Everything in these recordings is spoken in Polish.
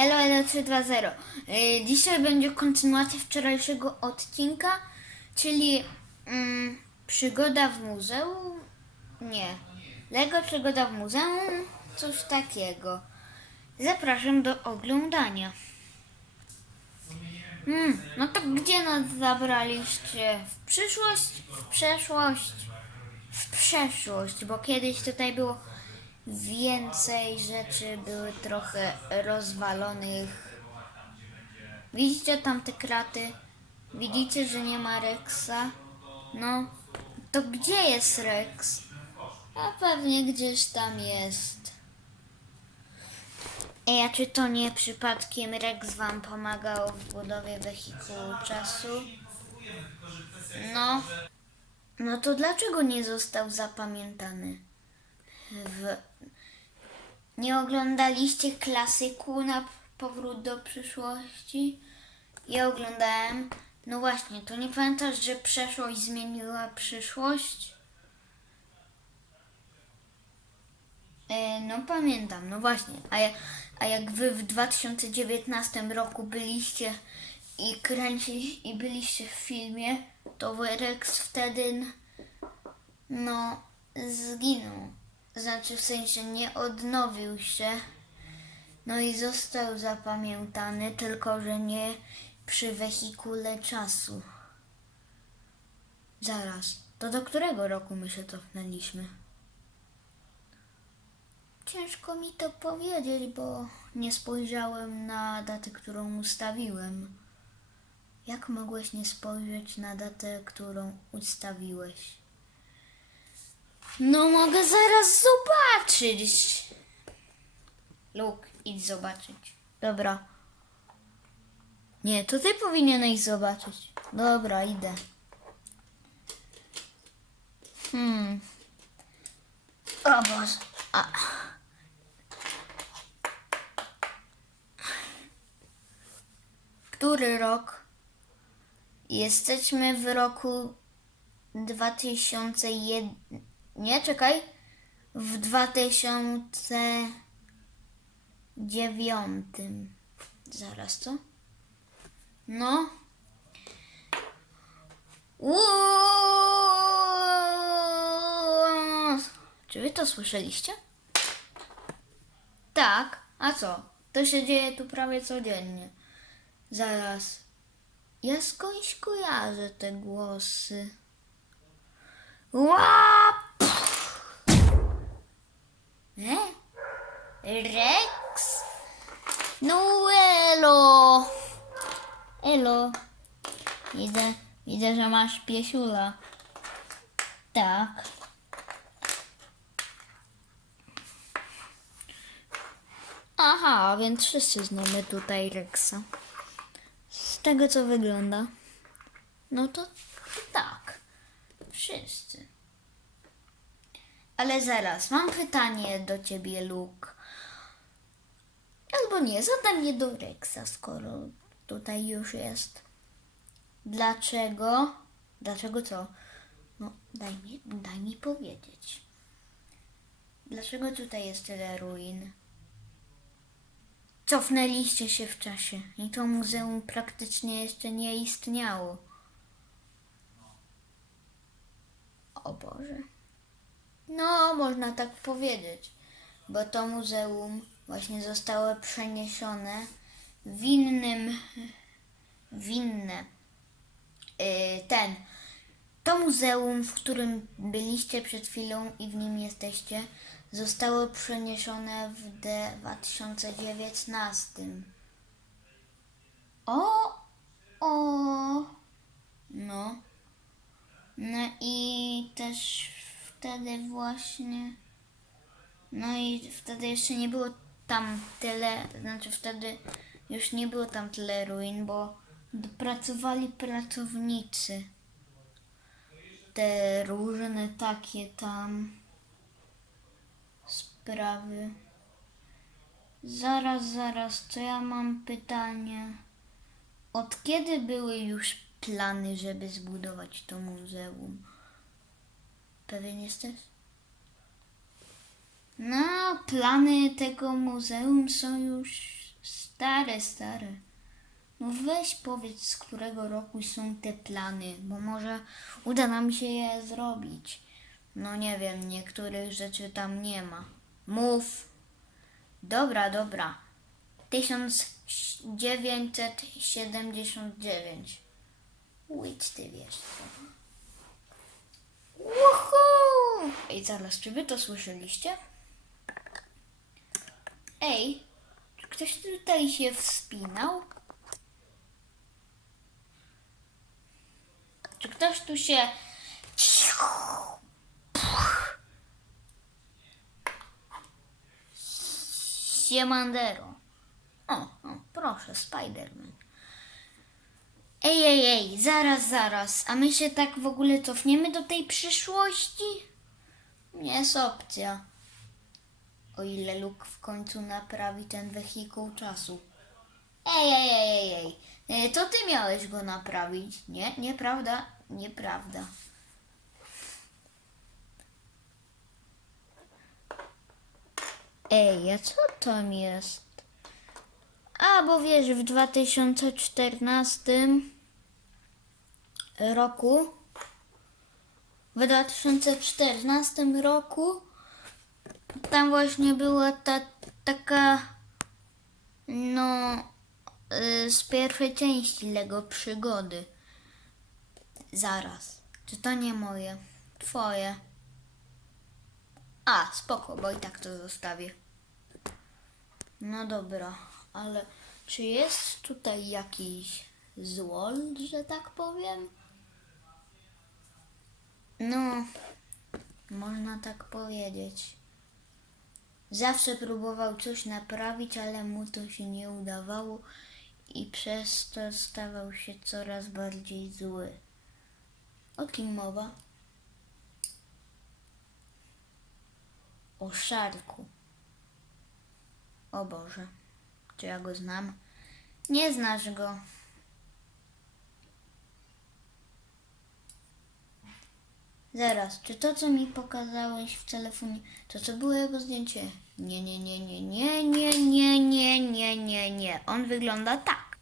Elo Elo 320. Yy, Dzisiaj będzie kontynuacja wczorajszego odcinka, czyli mm, przygoda w muzeum. Nie. Lego przygoda w muzeum, coś takiego. Zapraszam do oglądania. Hmm, no to gdzie nas zabraliście? W przyszłość? W przeszłość? W przeszłość, bo kiedyś tutaj było więcej rzeczy, były trochę rozwalonych. Widzicie tam te kraty? Widzicie, że nie ma Rexa? No, to gdzie jest Rex? A pewnie gdzieś tam jest. Ej, a czy to nie przypadkiem Rex wam pomagał w budowie wehikułu czasu? No. No to dlaczego nie został zapamiętany? W... Nie oglądaliście klasyku na powrót do przyszłości? Ja oglądałem. No właśnie, to nie pamiętasz, że przeszłość zmieniła przyszłość? E, no pamiętam, no właśnie. A, ja, a jak wy w 2019 roku byliście i kręci i byliście w filmie, to Rex wtedy no zginął. Znaczy w sensie nie odnowił się. No i został zapamiętany, tylko że nie przy wehikule czasu. Zaraz, to do którego roku my się cofnęliśmy? Ciężko mi to powiedzieć, bo nie spojrzałem na datę, którą ustawiłem. Jak mogłeś nie spojrzeć na datę, którą ustawiłeś? No mogę zaraz zobaczyć. Luke, idź zobaczyć. Dobra. Nie, to ty powinieneś zobaczyć. Dobra, idę. Hmm. O Boże. A. Który rok? Jesteśmy w roku 2001. Nie, czekaj. W 2009. Zaraz co? No. Czy wy to słyszeliście? Tak. A co? To się dzieje tu prawie codziennie. Zaraz. Ja skądś kojarzę te głosy. Łap! E? Rex? No elo! Elo. Widzę, widzę, że masz piesiula. Tak. Aha, więc wszyscy znamy tutaj Rexa. Z tego co wygląda. No to tak. Wszyscy. Ale zaraz, mam pytanie do ciebie, Luke. Albo nie, zadam je do Rexa, skoro tutaj już jest. Dlaczego? Dlaczego co? No, daj mi, daj mi powiedzieć. Dlaczego tutaj jest tyle ruin? Cofnęliście się w czasie i to muzeum praktycznie jeszcze nie istniało. O Boże. No, można tak powiedzieć, bo to muzeum właśnie zostało przeniesione w innym, w inne, yy, ten, to muzeum, w którym byliście przed chwilą i w nim jesteście, zostało przeniesione w 2019. O, o, no. No i też wtedy właśnie. No i wtedy jeszcze nie było tam tyle, znaczy wtedy już nie było tam tyle ruin, bo pracowali pracownicy. Te różne takie tam sprawy. Zaraz, zaraz, to ja mam pytanie. Od kiedy były już plany, żeby zbudować to muzeum? Pewien jesteś? No, plany tego muzeum są już Stare, stare. No weź powiedz, z którego roku są te plany, bo może uda nam się je zrobić. No nie wiem, niektórych rzeczy tam nie ma. Mów. Dobra, dobra. 1979. Łydź ty wiesz co. Ej, zaraz, czy wy to słyszeliście? Ej, ktoś tutaj się wspinał? Czy ktoś tu się... Siemandero. O, o, proszę, Spiderman. Ej, ej, ej, zaraz, zaraz. A my się tak w ogóle cofniemy do tej przyszłości? Nie jest opcja. O ile Luke w końcu naprawi ten wehikuł czasu. Ej, ej, ej, ej, ej. E, To ty miałeś go naprawić. Nie, nieprawda, nieprawda. Ej, a co tam jest? A, bo wiesz, w 2014 roku w 2014 roku tam właśnie była ta taka no y, z pierwszej części Lego przygody. Zaraz. Czy to nie moje? Twoje. A, spoko, bo i tak to zostawię. No dobra, ale czy jest tutaj jakiś złol, że tak powiem? No, można tak powiedzieć. Zawsze próbował coś naprawić, ale mu to się nie udawało i przez to stawał się coraz bardziej zły. O kim mowa? O Szarku. O Boże, czy ja go znam? Nie znasz go. Zaraz, czy to, co mi pokazałeś w telefonie, to co było jego zdjęcie? Nie, nie, nie, nie, nie, nie, nie, nie, nie, nie, nie. On wygląda tak.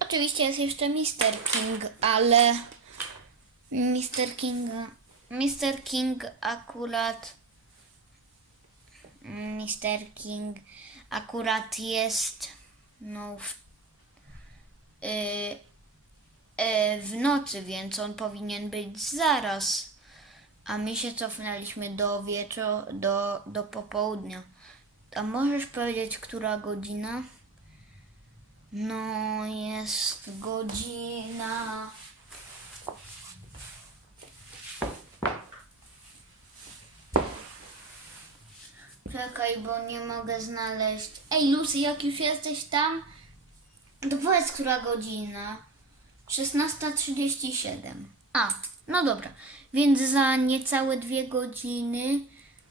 Oczywiście jest jeszcze Mr. King, ale Mr. King, Mr. King akurat Mr. King akurat jest no w, y, y, w nocy, więc on powinien być zaraz. A my się cofnęliśmy do wieczoru, do, do popołudnia. A możesz powiedzieć, która godzina? No, jest godzina. Czekaj, bo nie mogę znaleźć. Ej, Lucy, jak już jesteś tam, to powiedz, która godzina. 16.37. A, no dobra. Więc za niecałe dwie godziny,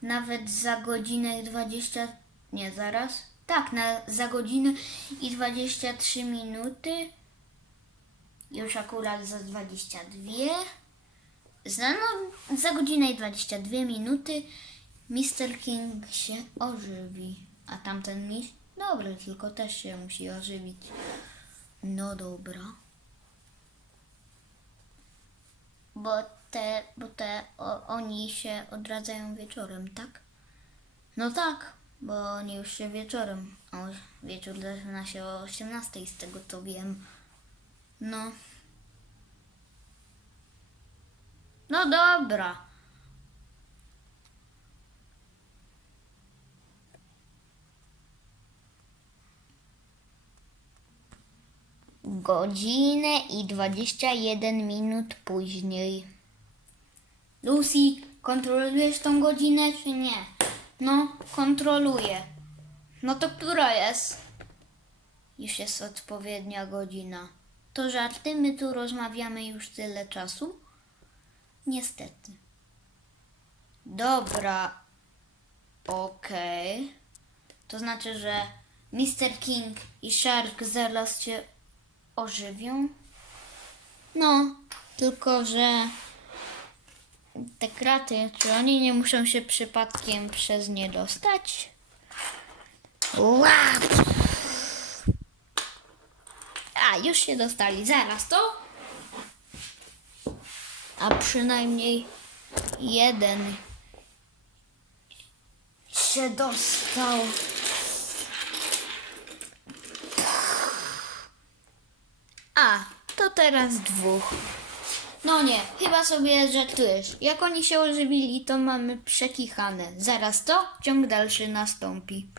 nawet za godzinę i 20. Nie, zaraz. Tak, na, za godzinę i 23 minuty. Już akurat za 22. Za, no, za godzinę i 22 minuty Mr. King się ożywi. A tamten miś? Dobry, tylko też się musi ożywić. No dobra. Bo te, bo te o, oni się odradzają wieczorem, tak? No tak, bo oni już się wieczorem. O, wieczór zaczyna się o 18 z tego co wiem. No. No dobra. Godzinę i 21 minut później. Lucy, kontrolujesz tą godzinę czy nie? No, kontroluję. No to która jest? Już jest odpowiednia godzina. To żarty? My tu rozmawiamy już tyle czasu? Niestety. Dobra. Okej. To znaczy, że Mr. King i Shark zaraz się ożywią? No, tylko że te kraty, czy oni nie muszą się przypadkiem przez nie dostać? Łap! A, już się dostali. Zaraz to. A przynajmniej jeden się dostał. A, to teraz dwóch. No nie, chyba sobie żartujesz. Jak oni się ożywili, to mamy przekichane. Zaraz to, ciąg dalszy nastąpi.